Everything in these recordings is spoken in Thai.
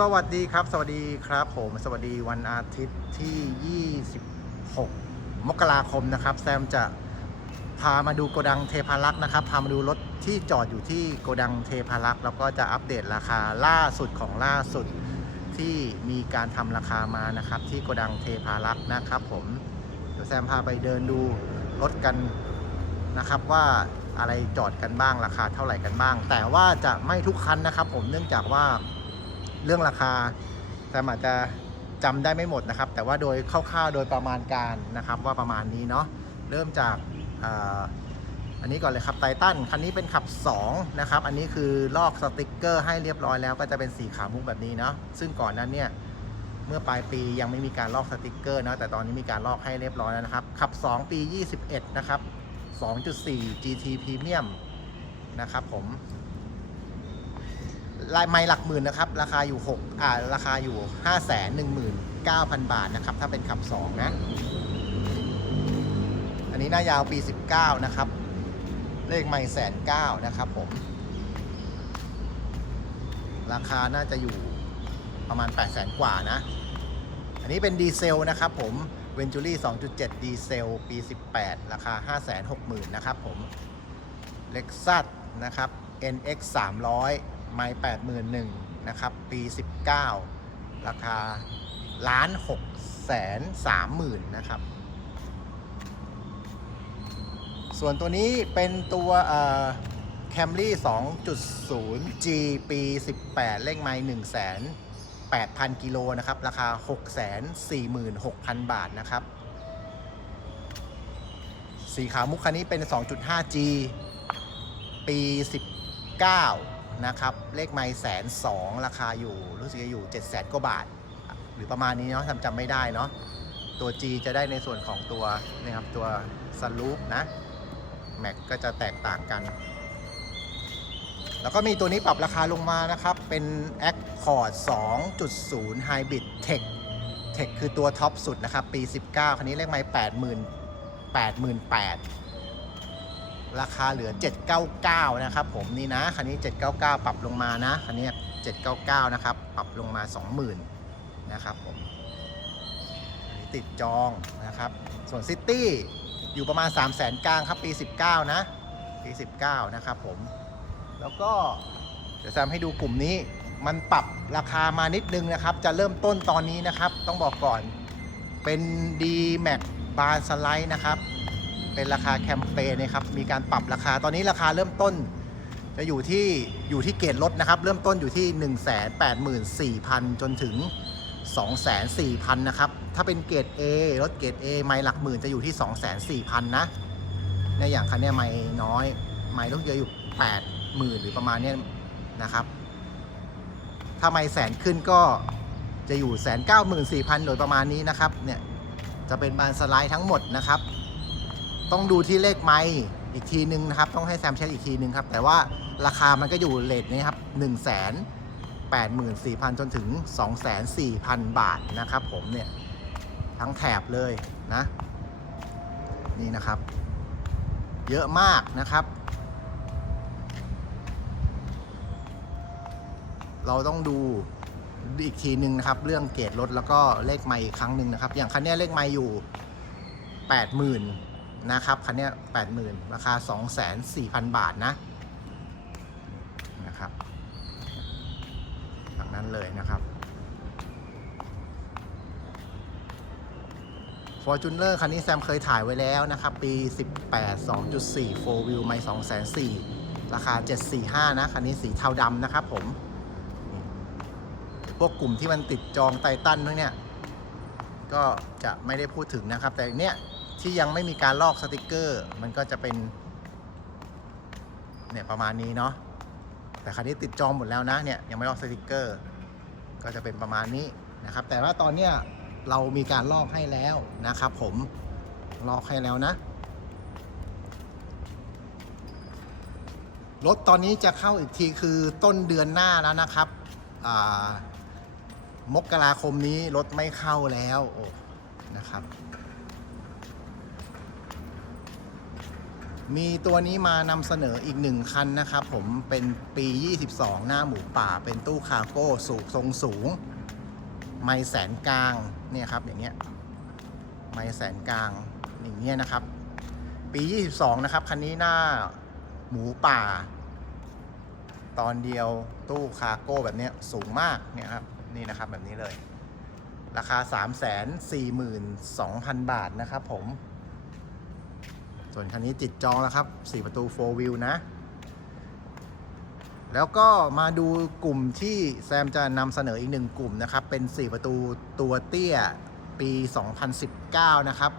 สวัสดีครับ สวัสดีครับผมสวัสดีวันอาทิตย์ที่ 26 มกราคมนะครับ แซมจะพามาดูโกดังเทพารักษ์นะครับ พามาดูรถที่จอดอยู่ที่โกดังเทพารักษ์แล้วก็จะอัปเดตราคาล่าสุดของล่าสุดที่มีการทำราคามานะครับ ที่โกดังเทพารักษ์นะครับผมเดี๋ยวแซมพาไปเดินดูรถกันนะครับว่าอะไรจอดกันบ้างราคาเท่าไหร่กันบ้าง แต่ว่าจะไม่ทุกคันนะครับ ผมเนื่องจากว่า เรื่องราคาแซมอาจจะจำได้ไม่หมดนะครับ แต่ว่าโดยคร่าวๆโดยประมาณการนะครับ ว่าประมาณนี้เนาะเริ่มจากอ,อันนี้ก่อนเลยครับไททันคันนี้เป็นขับ 2 นะครับ อันนี้คือลอกสติกเกอร์ให้เรียบร้อยแล้วก็จะเป็นสีขาวมุกแบบนี้เนาะซึ่งก่อนนั้นเนี่ยเมื่อปลายปียังไม่มีการลอกสติกเกอร์เนาะแต่ตอนนี้มีการลอกให้เรียบร้อยแล้วนะครับ ขับ 2 ปี 21 นะครับ 2.4 GT Premium นะครับผม ลายไม้หลักหมื่นนะครับ ราคาอยู่6อ่าราคาอยู่ 5 1 9 0 0 0 บาทนะครับ ถ้าเป็นขับ 2 นะ อันนี้หน้ายาวปี 19 นะครับ เลขไม่แสนเก้านะครับผม ราคาน่าจะอยู่ประมาณ 8 0 0 0 0กว่านะ อันนี้เป็นดีเซลนะครับผมเวนจูรี่2.7 ดีเซล ปี 18 ราคา 560,000 นะครับผมเล็กซัสนะครับ NX 300 ไม่81,000นะครับ ปี 19 ราคาล้าน6แสน30,000นนะครับ ส่วนตัวนี้เป็นตัวแคมรี่ 2.0G ปี 18 เลขไม้1 8 0 0 0 กิโลนะครับ ราคา 646,000 บาทนะครับ สีขาวมุกคันนี้เป็น 2.5G ปี 19 นะครับ เลขไม้แสนสองราคาอยู่รู้สึกจะอยู่7 0 0 0 0กว่าบาท หรือประมาณนี้เนาะจำจำไม่ได้เนาะตัว G จะได้ในส่วนของตัวนะครับตัวสลูปนะแม็กก็จะแตกต่างกัน แล้วก็มีตัวนี้ปรับราคาลงมานะครับ เป็น Accord 2.0 Hybrid Tech Tech คือตัวท็อปสุดนะครับ ปี 19 คันนี้เลขไม้80,000 88,000 ราคาเหลือ 799 นะครับผมนี่นะคันนี้ 799 ปรับลงมานะคันนี้ 799 นะครับ ปรับลงมา 20,000 นะครับผมอันนี้ติดจองนะครับ ส่วนซิตี้อยู่ประมาณ 3 0 0แสนกลางครับปี 19 นะปี 19 นะครับผม แล้วก็เดี๋ยวแซมให้ดูกลุ่มนี้มันปรับราคามานิดนึงนะครับ จะเริ่มต้นตอนนี้นะครับ ต้องบอกก่อนเป็น D Max Bar Slide นะครับ เป็นราคาแคมเปญนะครับ มีการปรับราคา ตอนนี้ราคาเริ่มต้น จะอยู่ที่อยู่ที่เกรดรถนะครับ เริ่มต้นอยู่ที่ 184,000 จนถึง 204,000 นะครับ ถ้าเป็นเกรด A รถเกรด A ไม่หลักหมื่นจะอยู่ที่ 204,000 นะ ในอย่างคันนี้ไม่น้อย ไม่ต้องเยอะอยู่ 80,000 หรือประมาณนี้นะครับ ถ้าไม่แสนขึ้นก็จะอยู่แสนเก้าหมื่นสี่พันโดยประมาณนี้นะครับ เนี่ย จะเป็นบานสไลด์ทั้งหมดนะครับ ต้องดูที่เลขไม้อีกทีนึงนะครับ ต้องให้แซมเช็คอีกทีนึงครับ แต่ว่าราคามันก็อยู่เลทนี้ครับ1 8 4 0 0 0 จนถึง204,000 บาทนะครับผมเนี่ย ทั้งแถบเลยนะ นี่นะครับ เยอะมากนะครับ เราต้องดูอีกทีหนึ่งนะครับ เรื่องเกรดรถแล้วก็เลขไมค์อีกครั้งหนึ่งนะครับ อย่างคันนี้เลขไมค์อยู่ 80,000 นะครับคันนี้ย80,000ราคา204,000บาทนะนะครับทางนั้นเลยนะครับ Fortuner คันนี้แซมเคยถ่ายไว้แล้วนะครับ ปี 18 2.4 4 wheel ไม่204,000ราคา 745 นะ คันนี้สีเทาดำนะครับผม พวกกลุ่มที่มันติดจองไททันพวกเนี้ยก็จะไม่ได้พูดถึงนะครับ แต่เนี้ย ที่ยังไม่มีการลอกสติกเกอร์ มันก็จะเป็นเนี่ยประมาณนี้เนาะแต่คันนี้ติดจองหมดแล้วนะเนี่ยยังไม่ลอกสติกเกอร์ ก็จะเป็นประมาณนี้นะครับ แต่ว่าตอนเนี้ยเรามีการลอกให้แล้วนะครับผมลอกให้แล้วนะรถตอนนี้จะเข้าอีกทีคือต้นเดือนหน้าแล้วนะครับมกราคมนี้รถไม่เข้าแล้วนะครับ มีตัวนี้มานำเสนออีกหนึ่งคันนะครับผมเป็นปี 22 หน้าหมูป่า เป็นตู้คาร์โก้สูงทรงสูง ไม่แสนกลางเนี่ยครับอย่างเงี้ยไม่แสนกลางอย่างเงี้ยนะครับ ปี 22 นะครับคันนี้หน้าหมูป่า ตอนเดียวตู้คาร์โก้แบบเนี้ยสูงมากเนี่ยครับนี่นะครับแบบนี้เลย ราคา 342,000 บาทนะครับผม ส่วนคันนี้จิตจองแล้วครับ 4 ประตู 4 wheel นะ แล้วก็มาดูกลุ่มที่แซมจะนำเสนออีกหนึ่งกลุ่มนะครับ เป็น 4 ประตูตัวเตี้ยปี 2019 นะครับ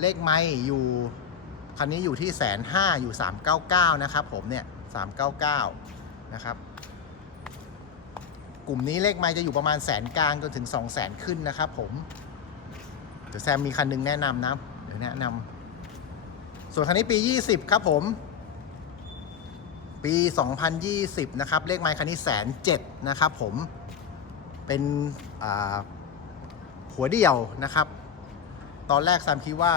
เลขไม่อยู่ คันนี้อยู่ที่แสนห้าอยู่ 399 นะครับผมเนี่ย 399 นะครับกลุ่มนี้เลขไม้จะอยู่ประมาณแสนกลางจนถึง2 0 0แสนขึ้นนะครับผม เดี๋ยวแซมมีคันหนึงแนะนำนะ เดี๋ยวแนะนำส่วนคันนี้ปี 20 ครับผม ปี 2020 นะครับ เลขไม้คันนี้แสนเจ็ดนะครับผม เป็นหัวเดียวนะครับ ตอนแรกแซมคิดว่า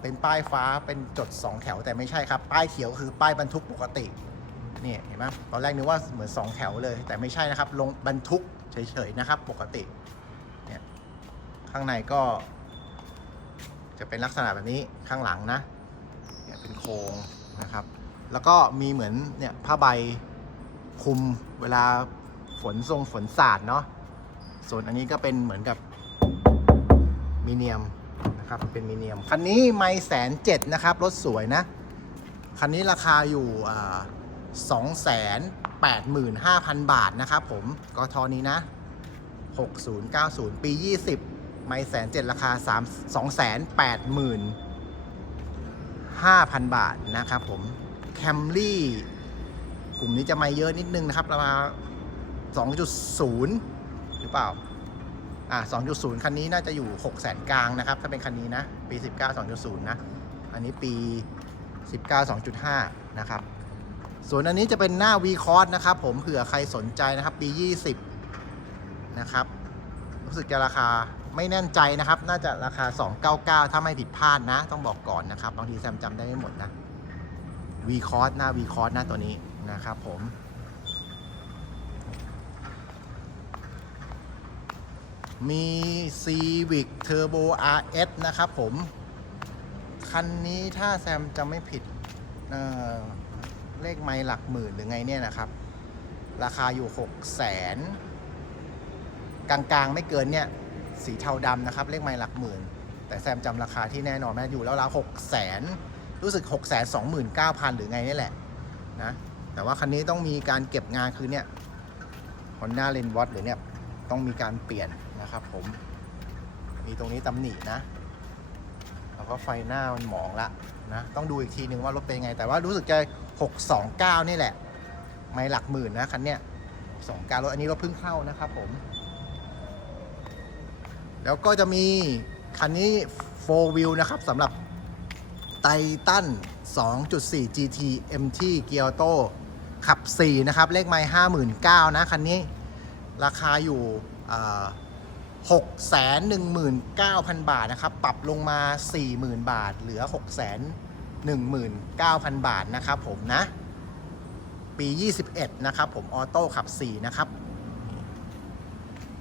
เป็นป้ายฟ้าเป็นจด 2 แถวแต่ไม่ใช่ครับ ป้ายเขียวคือป้ายบรรทุกปกตินี่เห็นไหมตอนแรกนึกว่าเหมือน 2 แถวเลย แต่ไม่ใช่นะครับ ลงบรรทุกเฉยๆนะครับ ปกติเนี่ยข้างในก็ จะเป็นลักษณะแบบนี้ข้างหลังนะเนี่ยเป็นโครงนะครับ แล้วก็มีเหมือนเนี่ยผ้าใบคุมเวลาฝนทรงฝนสาดเนาะส่วนอันนี้ก็เป็นเหมือนกับมีเนียมนะครับเป็นมีเนียมคันนี้ไม่แสนเจ็ดนะครับรถสวยนะคันนี้ราคาอยู่สองแสนแปดหมื่นห้าพันบาทนะครับผมกทนี้นะ 6090 ปี 20 ไม่แสนเจ็ดราคา3 2แสน8หมื่น5,000บาทนะครับผมแคมรี่กลุ่มนี้จะไม่เยอะนิดนึงนะครับประมาณ2.0หรือเปล่าอ่า2.0คันนี้น่าจะอยู่6แสนกลางนะครับ ถ้าเป็นคันนี้นะ ปี19 2.0นะ อันนี้ปี19 2.5นะครับ ส่วนอันนี้จะเป็นหน้า V c o s นะครับ ผมเผื่อใครสนใจนะครับ ปี20นะครับ รู้สึกจะราคา ไม่แน่นใจนะครับ น่าจะราคา 299 ถ้าไม่ผิดพลาดนะ ต้องบอกก่อนนะครับ บางทีแซมจำได้ไม่หมดนะ V c o s หน้า V c o s หน้าตัวนี้นะครับผมมี Civic Turbo RS นะครับผม คันนี้ถ้าแซมจำไม่ผิดเเลขไม่หลักหมื่นหรือไงเนี่ยนะครับ ราคาอยู่ 6 0แสนกลางๆ ไม่เกินเนี่ย สีเทาดำนะครับ เลขไม่หลักหมื่น แต่แซมจำราคาที่แน่นอนไม่อยู่แล้วละหกแสนรู้สึก6กแสนสองหมื่นเก้าพันหรือไงนี่แหละนะแต่ว่าคันนี้ต้องมีการเก็บงานคือเนี่ย Honda l e n w a t หรือเนี่ย ต้องมีการเปลี่ยนนะครับผม มีตรงนี้ตำหนินะ แล้วก็ไฟหน้ามันหมองละนะ ต้องดูอีกทีนึงว่ารถเป็นไง แต่ว่ารู้สึกจะ 629 นี่แหละ ไม่หลักหมื่นนะคันเนี้ย 29 รถอันนี้รถเพิ่งเข้านะครับผม แล้วก็จะมีคันนี้4 wheel นะครับสำหรับไททัน2.4 GT MT เกียร์โตขับ 4 นะครับ เลขไม้59,000นะ คันนี้ ราคาอยู่หกแสนหนึ่งหมื่นเก้าพันบาทนะครับ ปรับลงมาสี่หมื่นบาท เหลือหกแสนหนึ่งหมื่นเก้าพันบาทนะครับผมนะ ปี 21 นะครับผม ออโต้ขับ 4 นะครับ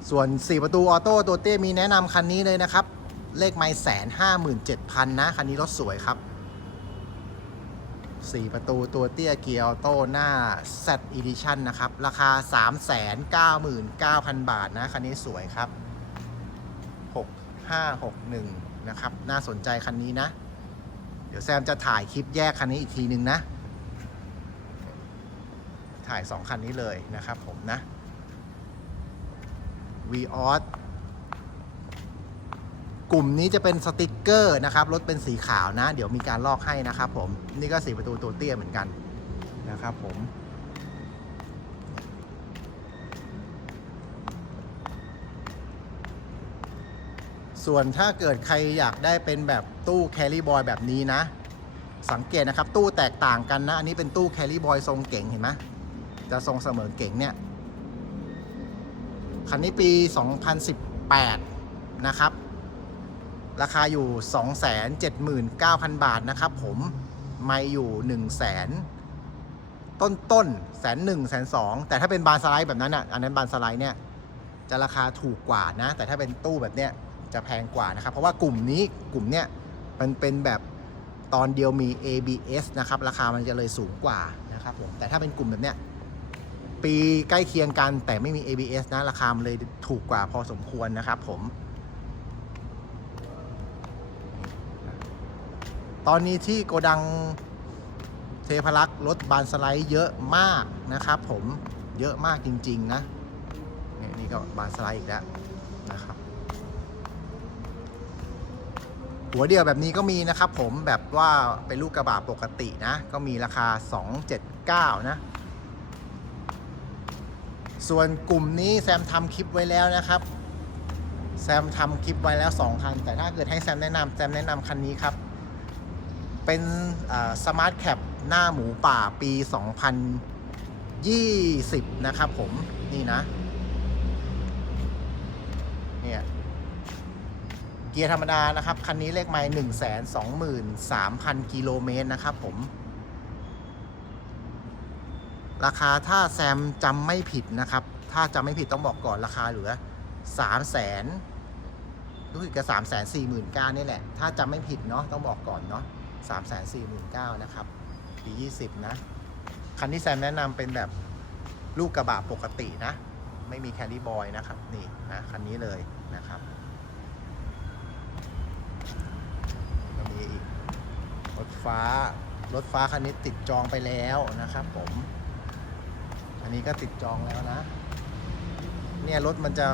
ส่วน 4 ประตูออโต้ตัวเต้มีแนะนำคันนี้เลยนะครับ เลขไม่แสนห้าหมื่นเจ็ดพันนะ คันนี้รถสวยครับ 4 ประตูตัวเตี้ยเกียร์ออโต้หน้า Z Edition นะครับ ราคา 399,000 บาทนะ คันนี้สวยครับ 6561 นะครับ น่าสนใจคันนี้นะ เดี๋ยวแซมจะถ่ายคลิปแยกคันนี้อีกทีนึงนะ ถ่าย 2 คันนี้เลยนะครับผมนะ v ีออสกลุ่มนี้จะเป็นสติกเกอร์นะครับ รถเป็นสีขาวนะ เดี๋ยวมีการลอกให้นะครับผม นี่ก็สีประตูตัวเตี้ยเหมือนกันนะครับผมส่วนถ้าเกิดใครอยากได้เป็นแบบตู้แคลรี่บอยแบบนี้นะ สังเกตนะครับ ตู้แตกต่างกันนะ อันนี้เป็นตู้แคลรี่บอยทรงเก่งเห็นไหมจะทรงเสมอเก่งเนี่ย คันนี้ปี 2018 นะครับ ราคาอยู่ 279,000 บาทนะครับผมไม่อยู่ 1 0 0 0 0แสนต้นต้นแสนหนึ่งแสนสองแต่ถ้าเป็นบานสไลด์แบบนั้นอะอันนั้นบานสไลด์เนี่ยจะราคาถูกกว่านะ แต่ถ้าเป็นตู้แบบเนี้ยจะแพงกว่านะครับ เพราะว่ากลุ่มนี้กลุ่มเนี้ยมันเป็นแบบตอนเดียวมี ABS นะครับ ราคามันจะเลยสูงกว่านะครับผมแต่ถ้าเป็นกลุ่มแบบเนี้ย ปีใกล้เคียงกันแต่ไม่มี ABS นะ ราคามันเลยถูกกว่าพอสมควรนะครับผม ตอนนี้ที่โกดังเทพรักษ์รถบานสไลด์เยอะมากนะครับผมเยอะมากจริง ๆ นะนี่นี่ก็บานสไลด์อีกแล้วนะครับ หัวเดียวแบบนี้ก็มีนะครับผมแบบว่าเป็นลูกกระบะปกตินะ ก็มีราคา 279 นะ ส่วนกลุ่มนี้แซมทำคลิปไว้แล้วนะครับ แซมทำคลิปไว้แล้ว 2 คัน แต่ถ้าเกิดให้แซมแนะนำแซมแนะนำคันนี้ครับ เป็นสมาร์ทแคปหน้าหมูป่าปี 2020 นะครับผม นี่นะ เนี่ยเกียร์ธรรมดานะครับ คันนี้เลขไมล์1 2 3 0 0 0 กิโลเมตรนะครับผม ราคาถ้าแซมจำไม่ผิดนะครับ ถ้าจำไม่ผิดต้องบอกก่อนราคาเหลือ3 0 0 0 0 0รู้สึกจะ3 4 9 0 0 0นี่แหละ ถ้าจำไม่ผิดเนาะต้องบอกก่อนเนาะ3 4 9 0 0 0นะครับปี20นะ คันที่แซมแนะนำเป็นแบบลูกกระบะปกตินะ ไม่มีแคลรี่บอยนะครับ นี่นะคันนี้เลยนะครับก็มีอีกรถฟ้ารถฟ้าคันนี้ติดจองไปแล้วนะครับผม อันนี้ก็ติดจองแล้วนะ เนี่ยรถมันจะ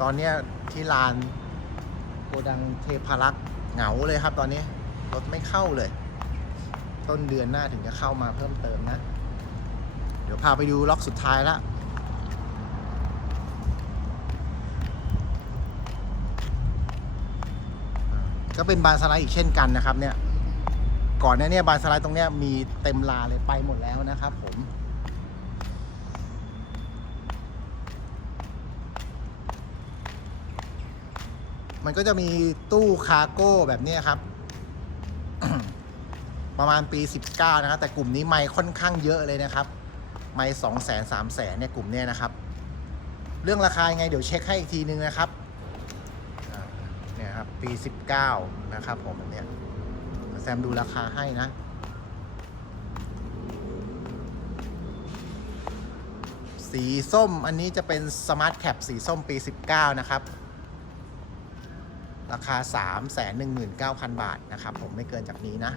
ตอนเนี้ยที่ลานโกดังเทพารักษ์เหงาเลยครับตอนนี้ รถไม่เข้าเลย ต้นเดือนหน้าถึงจะเข้ามาเพิ่มเติมนะ เดี๋ยวพาไปดูล็อกสุดท้ายละก็เป็นบานสไลด์อีกเช่นกันนะครับเนี่ย ก่อนหน้าเนี้บานสไลด์ตรงเนี้ยมีเต็มลาเลยไปหมดแล้วนะครับผม มันก็จะมีตู้คาร์โก้แบบนี้ครับ ประมาณปี 19 นะครับ แต่กลุ่มนี้ไม่ค่อนข้างเยอะเลยนะครับ ไม่สองแสนสามแสนเนี่ยกลุ่มเนี้ยนะครับ เรื่องราคายังไงเดี๋ยวเช็คให้อีกทีนึงนะครับเนี่ยครับปี 19 นะครับผมอันเนี้ยแซมดูราคาให้นะสีส้มอันนี้จะเป็นสมาร์ทแคปสีส้มปี 19 นะครับ ราคา 3 1 9 0 0 0 บาทนะครับ ผมไม่เกินจากนี้นะ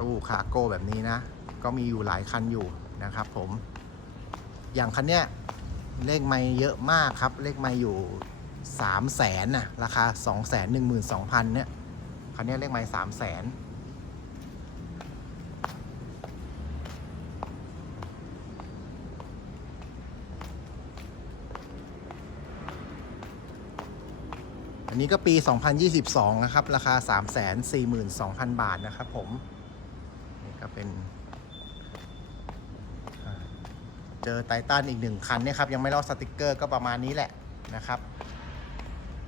ตู้คาโก้แบบนี้นะ ก็มีอยู่หลายคันอยู่นะครับผม อย่างคันเนี้ยเลขไม่เยอะมากครับ เลขไม่อยู่3 0 0แสนน่ะราคา 2 1 2 0 0 0เนี่ยคันเนี้ยเลขไม่3 0 0สน อันนี้ก็ปี 2022 นะครับ ราคา 342,000 บาทนะครับผม นี่ก็เป็น เจอไททันอีกหนึ่งคันเนี่ยครับ ยังไม่ลอกสติกเกอร์ก็ประมาณนี้แหละนะครับ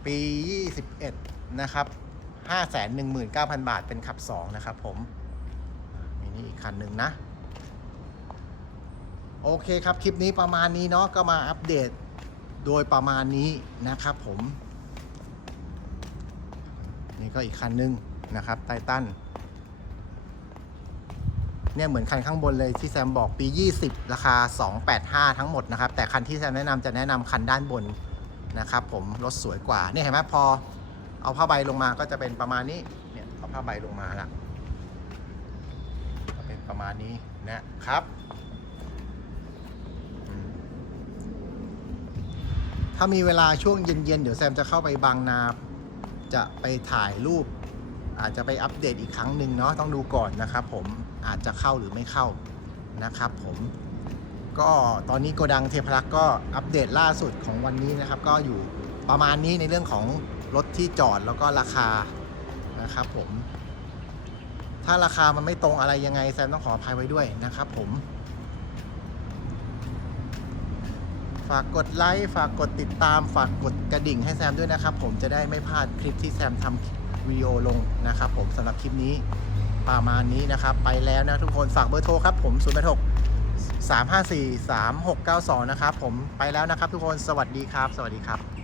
ปี 21 นะครับ519,000 บาทเป็นขับ 2 นะครับผมมีนี่อีกคันหนึ่งนะ โอเคครับ คลิปนี้ประมาณนี้เนาะก็มาอัปเดตโดยประมาณนี้นะครับผม นี่ก็อีกคันนึงนะครับไททันเนี่ยเหมือนคันข้างบนเลยที่แซมบอกปี 20 ราคา 285 ทั้งหมดนะครับ แต่คันที่แซมแนะนำจะแนะนำคันด้านบนนะครับ ผมรถสวยกว่านี่เห็นไหมพอเอาผ้าใบลงมาก็จะเป็นประมาณนี้เนี่ยเอาผ้าใบลงมาละก็เป็นประมาณนี้นะครับถ้ามีเวลาช่วงเย็นๆ เดี๋ยวแซมจะเข้าไปบางนา จะไปถ่ายรูป อาจจะไปอัปเดตอีกครั้งหนึ่งเนาะต้องดูก่อนนะครับผมอาจจะเข้าหรือไม่เข้านะครับผมก็ตอนนี้โกดังเทพรักษ์ก็อัปเดตล่าสุดของวันนี้นะครับ ก็อยู่ประมาณนี้ในเรื่องของรถที่จอดแล้วก็ราคานะครับผม ถ้าราคามันไม่ตรงอะไรยังไงแซมต้องขออภัยไว้ด้วยนะครับผม ฝากกดไลค์ ฝากกดติดตาม ฝากกดกระดิ่งให้แซมด้วยนะครับ ผมจะได้ไม่พลาดคลิปที่แซมทำวิดีโอลงนะครับ ผมสำหรับคลิปนี้ประมาณนี้นะครับ ไปแล้วนะทุกคนฝากเบอร์โทรครับผม0 8 6 354 3692 นะครับ ผมไปแล้วนะครับทุกคนสวัสดีครับ สวัสดีครับ